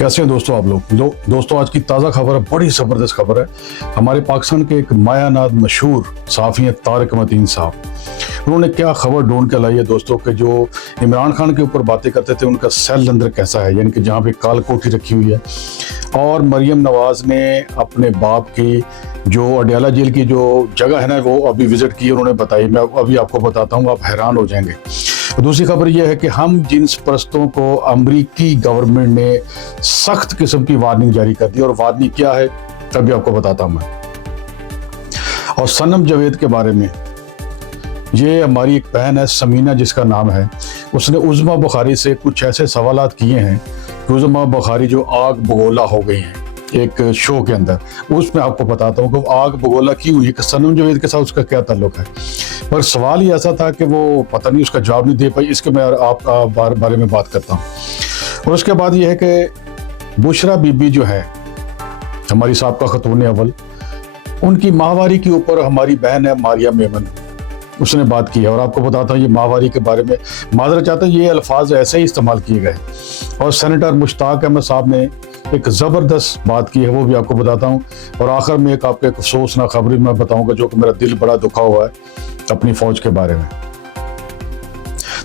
कैसे हैं दोस्तों आप लोग। दोस्तों आज की ताज़ा खबर है, बड़ी ज़बरदस्त खबर है। हमारे पाकिस्तान के एक मायानाद मशहूर सहाफ़ी हैं तारिक मतीन साहब। उन्होंने क्या खबर ढूंढ के लाई है दोस्तों कि जो इमरान खान के ऊपर बातें करते थे उनका सेल अंदर कैसा है, यानी कि जहाँ पे काल कोठी रखी हुई है। और मरियम नवाज़ ने अपने बाप की जो अडयाला जेल की जो जगह है ना वो अभी विजिट की, उन्होंने बताई। मैं अभी आपको बताता हूँ, आप हैरान हो जाएंगे। दूसरी खबर यह है कि हम जिन्स परस्तों को अमरीकी गवर्नमेंट ने सख्त किस्म की वार्निंग जारी कर दी, और वार्निंग क्या है तभी आपको बताता हूं मैं। और सनम जावेद के बारे में, ये हमारी एक बहन है समीना जिसका नाम है, उसने उज़्मा बुखारी से कुछ ऐसे सवालात किए हैं कि उज़्मा बुखारी जो आग बगोला हो गई हैं एक शो के अंदर। उसमें आपको बताता हूँ कि आग बगोला क्यों हुई, कि सनम जावेद के साथ उसका क्या ताल्लुक है। पर सवाल ही ऐसा था कि वो पता नहीं उसका जवाब नहीं दे पाई। इसके मैं आपका बारे में बात करता हूँ। और उसके बाद ये है कि बुशरा बीबी जो है हमारी साबका खतून अव्वल, उनकी माहवारी के ऊपर हमारी बहन है मारिया मेमन, उसने बात की है। और आपको बताता हूँ ये माहवारी के बारे में माजरत चाहता हूँ, ये अल्फाज ऐसे ही इस्तेमाल किए गए। और सेनेटर मुश्ताक अहमद साहब ने एक ज़बरदस्त बात की है, वो भी आपको बताता हूँ। और आखिर में एक आपको एक अफसोसनाक खबर मैं बताऊँगा जो कि मेरा दिल बड़ा दुखा हुआ है अपनी फ़ौज के बारे में।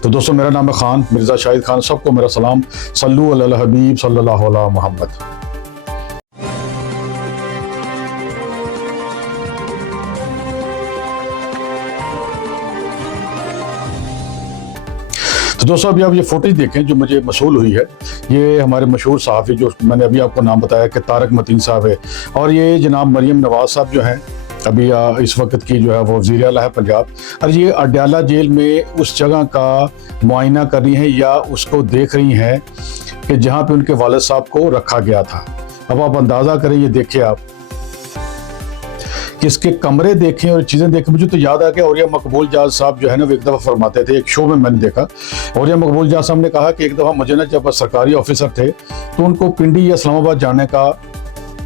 तो दोस्तों मेरा नाम है खान, मिर्ज़ा शाहिद खान। सबको मेरा सलाम। सल्लु अला हबीब सल्लल्लाहु अलैहि मोहम्मद। तो दोस्तों अभी आप ये फुटेज देखें जो मुझे मसूल हुई है। ये हमारे मशहूर सहाफ़ी जो मैंने अभी आपको नाम बताया कि तारिक मतीन साहब है, और ये जनाब मरियम नवाज़ साहब जो हैं अभी इस वक्त की जो है वो वज़ीर आला है पंजाब। और ये अडयाला जेल में उस जगह का मुआयना कर रही हैं या उसको देख रही हैं कि जहाँ पे उनके वालिद साहब को रखा गया था। अब आप अंदाज़ा करें, ये देखिए आप कि इसके कमरे देखें और चीज़ें देखें। मुझे तो याद आ गया औरिया मकबूल जाज साहब जो है ना वो एक दफ़ा फरमाते थे, एक शो में मैंने देखा। औरिया मकबूल जाज साहब ने कहा कि एक दफ़ा मुझे ना जब सरकारी ऑफिसर थे तो उनको पिंडी या इस्लामाबाद जाने का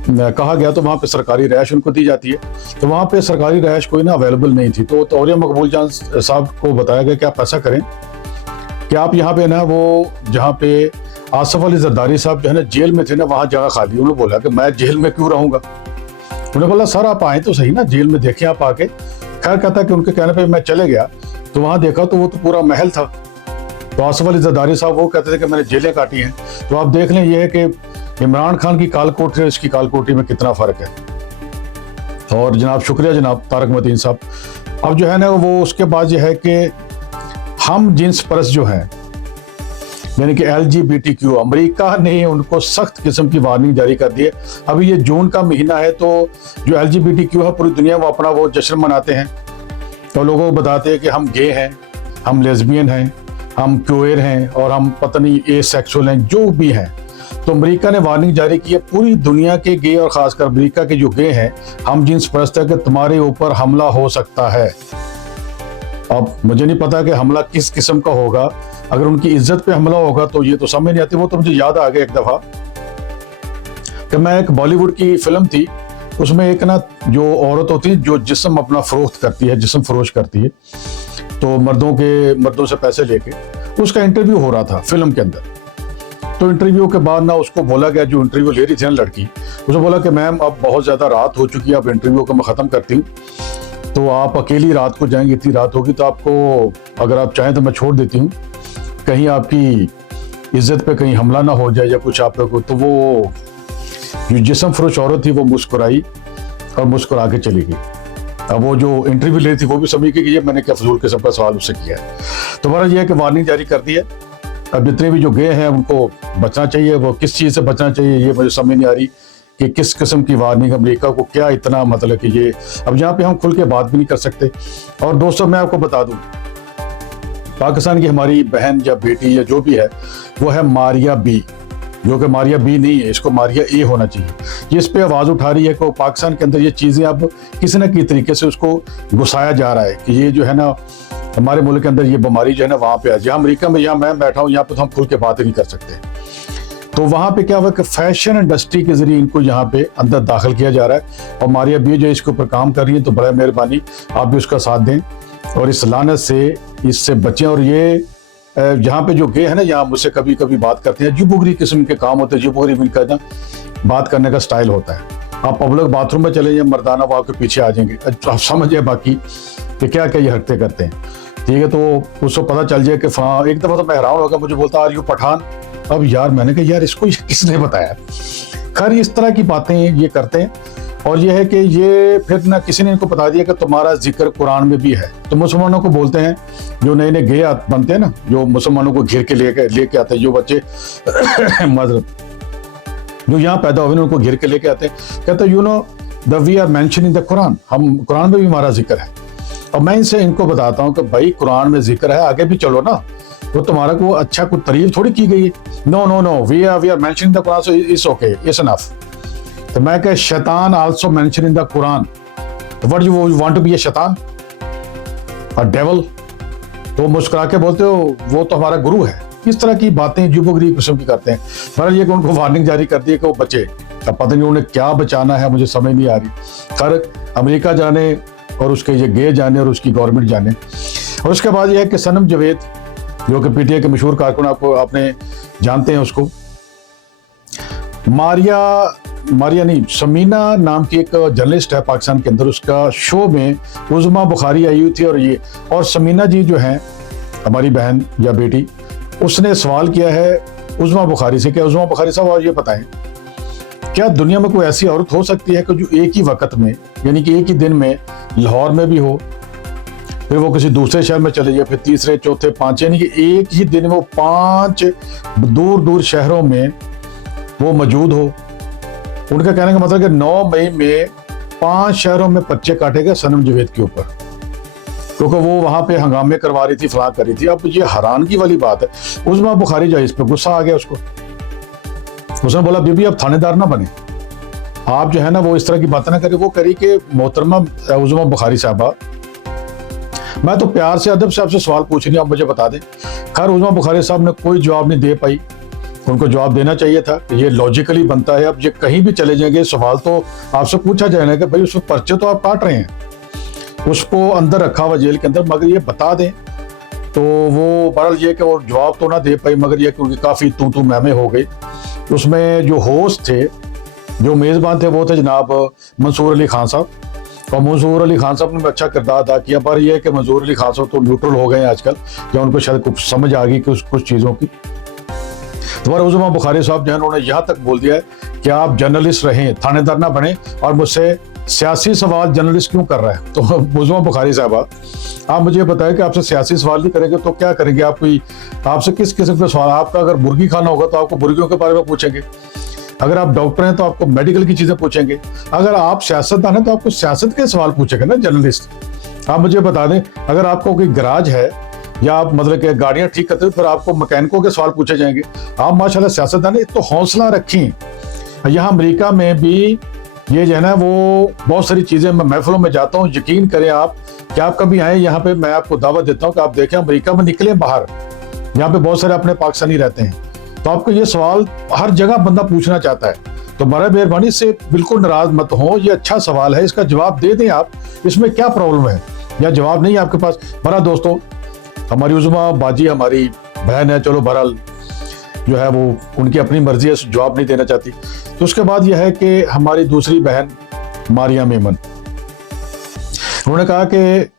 कहा गया, तो वहाँ पे सरकारी रहायश उनको दी जाती है। तो वहाँ पे सरकारी रहायश कोई ना अवेलेबल नहीं थी। तो औरिया मकबूल जाज साहब को बताया गया कि आप ऐसा करें कि आप यहाँ पे ना वो जहाँ पे आसफ अली जरदारी साहब जो है ना जेल में थे ना वहाँ जगह खाली। उन्होंने बोला कि मैं जेल में क्यों रहूँगा। उन्होंने बोला सर आप आए तो सही ना जेल में, देखें आप आके। खैर कहता कि उनके कहने पे मैं चले गया तो वहाँ देखा तो वो तो पूरा महल था। तो आसफ अली जरदारी साहब वो कहते थे कि मैंने जेलें काटी हैं। तो आप देख लें ये है कि इमरान खान की कालकोठी और इसकी कालकोठी में कितना फ़र्क है। और जनाब शुक्रिया जनाब तारिक मतीन साहब। अब जो है ना वो उसके बाद ये है कि हम जिन्स परस्त जो हैं यानी कि LGBTQ, अमेरिका ने उनको सख्त किस्म की वार्निंग जारी कर दी है। अभी ये जून का महीना है तो जो LGBTQ है पूरी दुनिया वो अपना वो जश्न मनाते हैं। तो लोगों को बताते हैं कि हम गे हैं, हम लेस्बियन हैं, हम क्यूएर हैं और हम पता नहीं एसेक्सुअल हैं, जो भी हैं। तो अमेरिका ने वार्निंग जारी की है पूरी दुनिया के गे और ख़ासकर अमेरिका के जो गे हैं हम जिन्स परस्त है कि तुम्हारे ऊपर हमला हो सकता है। अब मुझे नहीं पता कि हमला किस किस्म का होगा। अगर उनकी इज्जत पे हमला होगा तो ये तो समझ नहीं आती। वो तो मुझे याद आ गया एक दफ़ा कि मैं एक बॉलीवुड की फिल्म थी, उसमें एक ना जो औरत होती है जो जिस्म अपना फरोख्त करती है, जिस्म फरोश करती है, तो मर्दों से पैसे लेके उसका इंटरव्यू हो रहा था फिल्म के अंदर। तो इंटरव्यू के बाद ना उसको बोला गया, जो इंटरव्यू ले रही थी ना लड़की, उसने बोला कि मैम अब बहुत ज़्यादा रात हो चुकी है, अब इंटरव्यू को मैं ख़त्म करती हूँ, तो आप अकेली रात को जाएंगे, इतनी रात होगी तो आपको अगर आप चाहें तो मैं छोड़ देती हूँ, कहीं आपकी इज्जत पे कहीं हमला ना हो जाए या कुछ आप लोग को। तो वो जो जिस्म फरोश औरत थी वो मुस्कुराई और मुस्कुरा के चली गई। अब वो जो इंटरव्यू ले रही थी वो भी समझ गई कि ये मैंने क्या फजूल किस्म का सवाल उससे किया है। तो बड़ा ये है कि वार्निंग जारी कर दी है। अब जितने भी जो गए हैं उनको बचना चाहिए। वो किस चीज़ से बचना चाहिए ये मुझे समझ नहीं आ रही कि किस किस्म की वार्निंग अमेरिका को क्या इतना मतलब कि ये अब यहाँ पे हम खुल के बात भी नहीं कर सकते। और दोस्तों मैं आपको बता दूं पाकिस्तान की हमारी बहन या बेटी या जो भी है वो है मारिया बी, जो कि मारिया बी नहीं है, इसको मारिया ए होना चाहिए। ये इस पर आवाज़ उठा रही है कि पाकिस्तान के अंदर ये चीज़ें अब किसी न किसी तरीके से उसको घुसाया जा रहा है कि ये जो है ना हमारे मुल्क के अंदर ये बीमारी जो है ना वहाँ पे है। जहाँ अमेरिका में यहाँ मैं बैठा हूँ यहाँ पे तो हम खुल के बात ही नहीं कर सकते। तो वहाँ पे क्या हुआ कि फैशन इंडस्ट्री के जरिए इनको यहाँ पे अंदर दाखिल किया जा रहा है। और मारिया बी जो इसके ऊपर काम कर रही है तो बड़ा मेहरबानी आप भी उसका साथ दें और इस लानत से इससे बचें। और ये यहाँ पे जो गे है ना, यहाँ मुझसे कभी कभी बात करते हैं, जुबुगरी किस्म के काम होते हैं, जुबुगरी इनका ना बात करने का स्टाइल होता है। आप पब्लिक बाथरूम में चले जाए, मर्दाना वो आपके पीछे आ जाएंगे, आप समझिए बाकी कि क्या क्या ये हरकतें करते हैं, ठीक है। तो उसको पता चल जाए कि एक दफ़ा तो मैं हैरान होगा, मुझे बोलता आर यू पठान। अब यार मैंने कहा यार इसको किसने बताया। खैर इस तरह की बातें ये करते हैं। और ये है कि ये फिर ना किसी ने इनको बता दिया कि तुम्हारा जिक्र कुरान में भी है। तो मुसलमानों को बोलते हैं, जो नए नए गे बनते हैं ना, जो मुसलमानों को घेर के लेके आते हैं, जो बच्चे मतलब जो यहाँ पैदा हुए उनको घेर के लेके आते हैं, कहते हैं you know the we are mention in the Quran, हम कुरान में भी हमारा जिक्र है। और मैं इनको बताता हूँ कि भाई कुरान में जिक्र है, आगे भी चलो ना, वो तुम्हारा को अच्छा कुछ तारीफ थोड़ी की गई है। No no no, we are mention in the Quran, so it's okay, it's enough. तो मैं कह शैतान also mention in the Quran, what you want to be a शैतान और डेविल। तो मुस्कुरा के बोलते हो वो तो हमारा गुरु है। इस तरह की बातें जुबोगरी किस्म की करते हैं। पर ये कि उनको वार्निंग जारी कर दी कि वो बचे। अब पता नहीं उन्हें क्या बचाना है, मुझे समझ नहीं आ रही। खैर अमेरिका जाने और उसके ये गे जाने और उसकी गवर्नमेंट जाने। और उसके बाद ये है कि सनम जावेद, जो कि पीटीआई के मशहूर कारकुन, आपने जानते हैं उसको, मारिया नहीं, समीना नाम की एक जर्नलिस्ट है पाकिस्तान के अंदर, उसका शो में उज़मा बुखारी आई हुई थी। और समीना जी जो हैं हमारी बहन या बेटी, उसने सवाल किया है उज़मा बुखारी से, क्या उज़मा बुखारी साहब और ये बताएं, क्या दुनिया में कोई ऐसी औरत हो सकती है कि जो एक ही वक्त में, यानी कि एक ही दिन में लाहौर में भी हो, फिर वो किसी दूसरे शहर में चले जाए, फिर तीसरे चौथे पांच, यानी कि एक ही दिन में वो 5 दूर दूर शहरों में वो मौजूद हो। उनका कहने का मतलब कि 9 मई में 5 शहरों में पर्चे काटे गए सनम जावेद के ऊपर, क्योंकि वो वहां पे हंगामे करवा रही थी, फलां कर रही थी। अब ये हैरानगी वाली बात है, उज़मा बुखारी जो इस पर गुस्सा आ गया उसको। उसने बोला बीबी आप थानेदार ना बने, आप जो है ना वो इस तरह की बातें ना करें। वो करी कि मोहतरमा उज़मा बुखारी साहबा, मैं तो प्यार से अदब से आपसे सवाल पूछ रही हूँ, आप मुझे बता दें। खैर उज़मा बुखारी साहब ने कोई जवाब नहीं दे पाई। उनको जवाब देना चाहिए था, ये लॉजिकली बनता है। अब ये कहीं भी चले जाएंगे, सवाल तो आपसे पूछा जाएगा कि भाई उसको पर्चे तो आप काट रहे हैं, उसको अंदर रखा हुआ जेल के अंदर, मगर ये बता दें। तो वो बहरहाल ये कि वो जवाब तो ना दे पाई, मगर ये क्योंकि काफ़ी तू मैमे हो गई। उसमें जो होस्ट थे, जो मेज़बान थे, वो थे जनाब मंसूर अली खान साहब। और मंसूर अली खान साहब ने अच्छा किरदार अदा किया। पर यह है कि मंसूर अली खान साहब तो न्यूट्रल हो गए हैं आजकल, या उनको शायद कुछ समझ आ गई कुछ चीज़ों की। दोबारा उज़मा बुखारी साहब जो है उन्होंने यहाँ तक बोल दिया है कि आप जर्नलिस्ट रहें, थानेदार ना बने, और मुझसे सियासी सवाल जर्नलिस्ट क्यों कर रहा है। तो उज़मा बुखारी साहब आप मुझे बताएं कि आपसे सियासी सवाल नहीं करेंगे तो क्या करेंगे आप? आपसे किस किस्म के सवाल? आपका अगर मुर्गी खाना होगा तो आपको मुर्गियों के बारे में पूछेंगे, अगर आप डॉक्टर हैं तो आपको मेडिकल की चीज़ें पूछेंगे, अगर आप सियासतदान हैं तो आपको सियासत के सवाल पूछेंगे ना जर्नलिस्ट। आप मुझे बता दें, अगर आपको कोई गराज है या आप मतलब कि गाड़ियाँ ठीक करते हो, फिर आपको मैकेनिकों के सवाल पूछे जाएंगे। आप माशाल्लाह सियासतदान हैं, तो हौसला रखें। यहाँ अमेरिका में भी ये जो है ना वो बहुत सारी चीज़ें, मैं महफिलों में जाता हूँ, यकीन करें आप कि आप कभी आए यहाँ पे, मैं आपको दावत देता हूँ कि आप देखें अमेरिका में निकले बाहर, यहाँ पे बहुत सारे अपने पाकिस्तानी रहते हैं, तो आपको ये सवाल हर जगह बंदा पूछना चाहता है। तो बड़ा मेहरबानी से बिल्कुल नाराज मत हो, ये अच्छा सवाल है, इसका जवाब दे दें आप, इसमें क्या प्रॉब्लम है। या जवाब नहीं है आपके पास, बड़ा दोस्तों हमारी उज़मा बाजी हमारी बहन है, चलो बहरहाल जो है वो उनकी अपनी मर्जी है, जवाब नहीं देना चाहती। तो उसके बाद यह है कि हमारी दूसरी बहन मारिया मेमन, उन्होंने कहा कि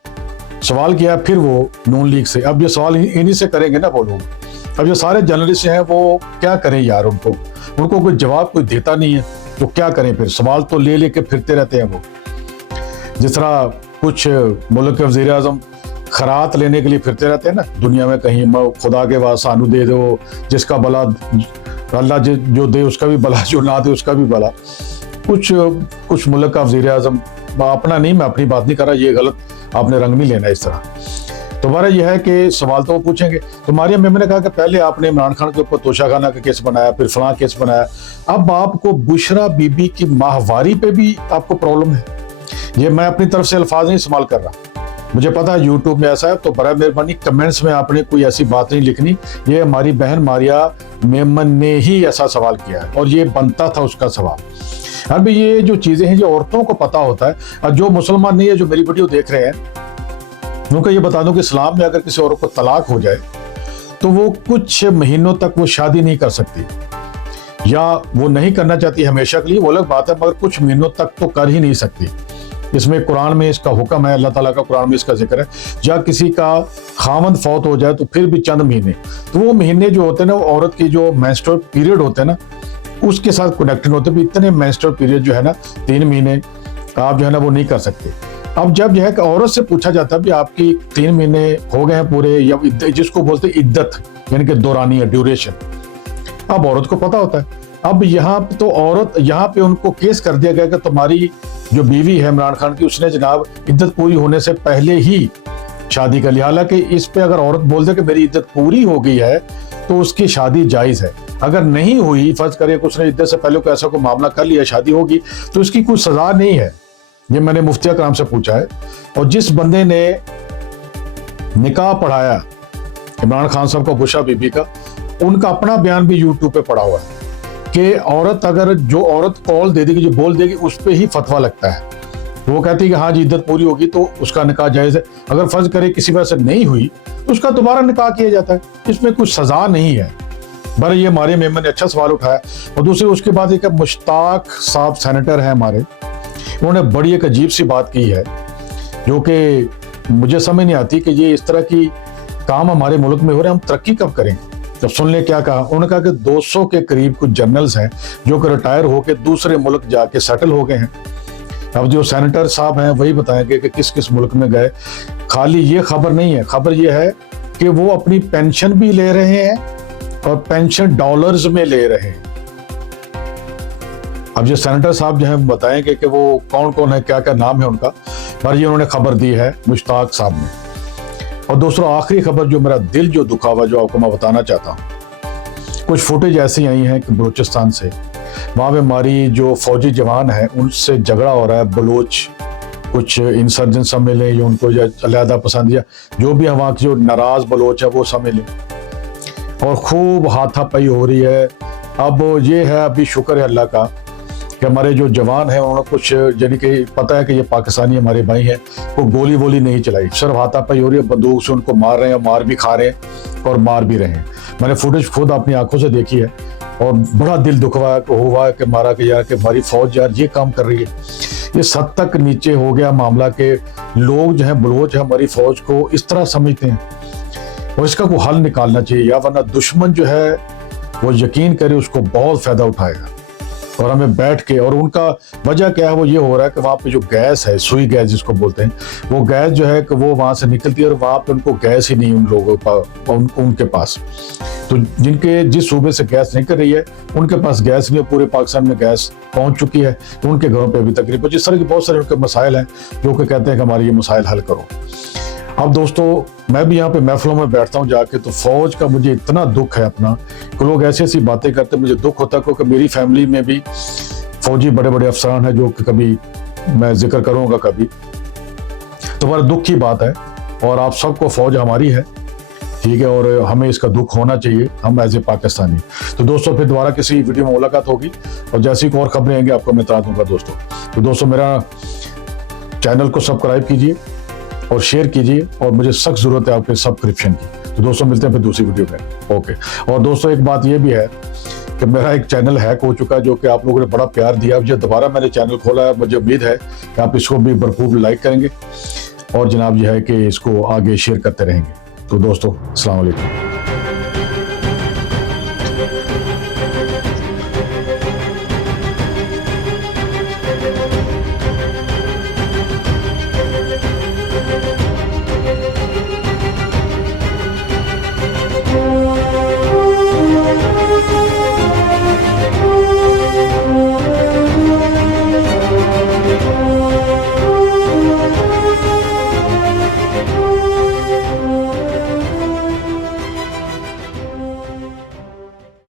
सवाल किया फिर वो नून लीग से। अब ये सवाल इन्हीं से करेंगे ना वो लोग। अब जो सारे जर्नलिस्ट हैं वो क्या करें यार, उनको कोई जवाब कोई देता नहीं है, तो क्या करें फिर? सवाल तो ले लेके फिरते रहते हैं वो। जिस तरह कुछ मुल्क के वज़ीर आज़म खरात लेने के लिए फिरते रहते हैं ना दुनिया में, कहीं खुदा के वास्ते सानू दे दो, जिसका भला अल्लाह जो दे उसका भी भला, जो ना दे उसका भी भला। कुछ मुल्क का वज़ीर आज़म, अपना नहीं, मैं अपनी बात नहीं कर रहा, ये गलत आपने रंग नहीं लेना इस तरह। तो हमारा यह है कि सवाल तो वो पूछेंगे। तो मारिया मेमन ने कहा कि पहले आपने इमरान खान के ऊपर तोशाखाना का केस बनाया, फिर फलां केस बनाया, अब आपको बुशरा बीबी की माहवारी पे भी आपको प्रॉब्लम है। ये मैं अपनी तरफ से अल्फाज नहीं इस्तेमाल कर रहा, मुझे पता है यूट्यूब में ऐसा है, तो बड़ा मेहरबानी कमेंट्स में आपने कोई ऐसी बात नहीं लिखनी। ये हमारी बहन मारिया मेमन ने ही ऐसा सवाल किया है और ये बनता था उसका सवाल। अब ये जो चीज़ें हैं, जो औरतों को पता होता है, और जो मुसलमान नहीं है, जो मेरी वीडियो देख रहे हैं, उनको ये बता दूं कि इस्लाम में अगर किसी औरत को तलाक हो जाए तो वो कुछ महीनों तक वो शादी नहीं कर सकती, या वो नहीं करना चाहती हमेशा के लिए, वो अलग बात है, मगर कुछ महीनों तक तो कर ही नहीं सकती। इसमें कुरान में इसका हुक्म है, अल्लाह ताला का कुरान में इसका जिक्र है। या किसी का खामंद फौत हो जाए तो फिर भी चंद महीने, तो वो महीने जो होते हैं ना, वो औरत की जो मेंस्ट्रुअल पीरियड होते हैं ना, उसके साथ कनेक्टेड होते हैं। इतने मेंस्ट्रुअल पीरियड जो है ना, 3 महीने आप जो है ना वो नहीं कर सकते। अब जब जो है कि औरत से पूछा जाता है कि आपकी 3 महीने हो गए हैं पूरे, या जिसको बोलते हैं इद्दत, यानी कि दौरानी है, ड्यूरेशन, अब औरत को पता होता है। अब यहाँ तो औरत, यहाँ पे उनको केस कर दिया गया कि तुम्हारी जो बीवी है इमरान खान की, उसने जनाब इद्दत पूरी होने से पहले ही शादी कर ली। हालांकि इस पे अगर औरत बोल दे कि मेरी इद्दत पूरी हो गई है तो उसकी शादी जायज़ है। अगर नहीं हुई, फर्ज करिए कि उसने इद्दत से पहले कोई ऐसा कोई मामला कर लिया, शादी होगी, तो उसकी कोई सजा नहीं है। ये मैंने मुफ्ती कराम से पूछा है। और जिस बंदे ने निकाह पढ़ाया इमरान खान साहब का, बुशरा बीबी का, उनका अपना बयान भी यूट्यूब पे पड़ा हुआ है कि औरत, अगर जो औरत कॉल दे देगी, जो बोल देगी, उस पर ही फतवा लगता है। तो वो कहती है कि हाँ जी इद्दत पूरी होगी तो उसका निकाह जायज़ है। अगर फर्ज करे किसी वजह से नहीं हुई तो उसका दोबारा निकाह किया जाता है, इसमें कुछ सजा नहीं है। बड़े ये हमारे मेंबर ने अच्छा सवाल उठाया। और दूसरे उसके बाद एक मुश्ताक साहब सेनेटर है हमारे, उन्होंने बड़ी एक अजीब सी बात की है जो कि मुझे समझ नहीं आती कि ये इस तरह की काम हमारे मुल्क में हो रहे हैं, हम तरक्की कब करेंगे। जब सुन ले क्या कहा, उन्होंने कहा कि 200 के करीब कुछ जनरल्स हैं जो कि रिटायर होकर दूसरे मुल्क जाके सेटल हो गए हैं। अब जो सेनेटर साहब हैं वही बताएंगे कि किस किस मुल्क में गए। खाली ये खबर नहीं है, खबर ये है कि वो अपनी पेंशन भी ले रहे हैं और पेंशन डॉलर्स में ले रहे हैं। अब जो सेनेटर साहब जो हैं बताएंगे कि वो कौन कौन है, क्या क्या नाम है उनका, पर ये उन्होंने खबर दी है मुश्ताक साहब ने। और दूसरा आखिरी खबर जो मेरा दिल जो दुखा हुआ, जो आपको मैं बताना चाहता हूँ, कुछ फुटेज ऐसी आई हैं कि बलूचिस्तान से, वहाँ पे हमारी जो फौजी जवान है उनसे झगड़ा हो रहा है। बलोच कुछ इंसर्जन सम्मिले, या उनको अलहदा पसंदिया, जो भी है वहाँ की जो नाराज बलोच है वो सम्मिले, और खूब हाथापाई हो रही है। अब ये है, अभी शुक्र है अल्लाह का कि हमारे जो जवान हैं उन्होंने कुछ, यानी कि पता है कि ये पाकिस्तानी हमारे भाई हैं, वो गोली वोली नहीं चलाई, सिर्फ हाथापाई हो रही है, बंदूक से उनको मार रहे हैं, मार भी खा रहे हैं और मार भी रहे हैं। मैंने फुटेज खुद अपनी आंखों से देखी है और बड़ा दिल दुखवा हुआ कि मारा कि यार कि हमारी फौज यार ये काम कर रही है। ये सद तक नीचे हो गया मामला के लोग जो हैं बलोच है हमारी फौज को इस तरह समझते हैं, और इसका कोई हल निकालना चाहिए, या वरना दुश्मन जो है वो यकीन करे उसको बहुत फायदा उठाएगा। और हमें बैठ के, और उनका वजह क्या है, वो ये हो रहा है कि वहाँ पे जो गैस है, सुई गैस जिसको बोलते हैं, वो गैस जो है कि वो वहाँ से निकलती है और वहाँ पे उनको गैस ही नहीं उन लोगों उनके पास। तो जिनके जिस सूबे से गैस निकल रही है उनके पास गैस नहीं है, पूरे पाकिस्तान में गैस पहुँच चुकी है, तो उनके घरों पर भी तकलीफ। जिस तरह के बहुत सारे उनके मसाइल हैं जो कि कहते हैं कि हमारे ये मसाइल हल करो। अब दोस्तों, मैं भी यहाँ पे महफिलों में बैठता हूँ जाके, तो फौज का मुझे इतना दुख है अपना कि लोग ऐसी ऐसी बातें करते, मुझे दुख होता है क्योंकि मेरी फैमिली में भी फौजी बड़े बड़े अफसरान हैं जो कि कभी मैं जिक्र करूँगा कभी, तो बड़ा दुख की बात है। और आप सबको फौज हमारी है, ठीक है, और हमें इसका दुख होना चाहिए, हम एज ए पाकिस्तानी। तो दोस्तों, फिर दोबारा किसी वीडियो में मुलाकात होगी और जैसी कोई और खबरें आएंगी आपको मैं बता दूंगा दोस्तों। तो दोस्तों, मेरा चैनल को सब्सक्राइब कीजिए और शेयर कीजिए, और मुझे सख्त ज़रूरत है आपके सब्सक्रिप्शन की। तो दोस्तों, मिलते हैं फिर दूसरी वीडियो में। ओके। और दोस्तों, एक बात ये भी है कि मेरा एक चैनल हैक हो चुका है जो कि आप लोगों ने बड़ा प्यार दिया। अब जो दोबारा मैंने चैनल खोला है, मुझे उम्मीद है कि आप इसको भी भरपूर लाइक करेंगे और जनाब यह है कि इसको आगे शेयर करते रहेंगे। तो दोस्तों, अस्सलाम वालेकुम।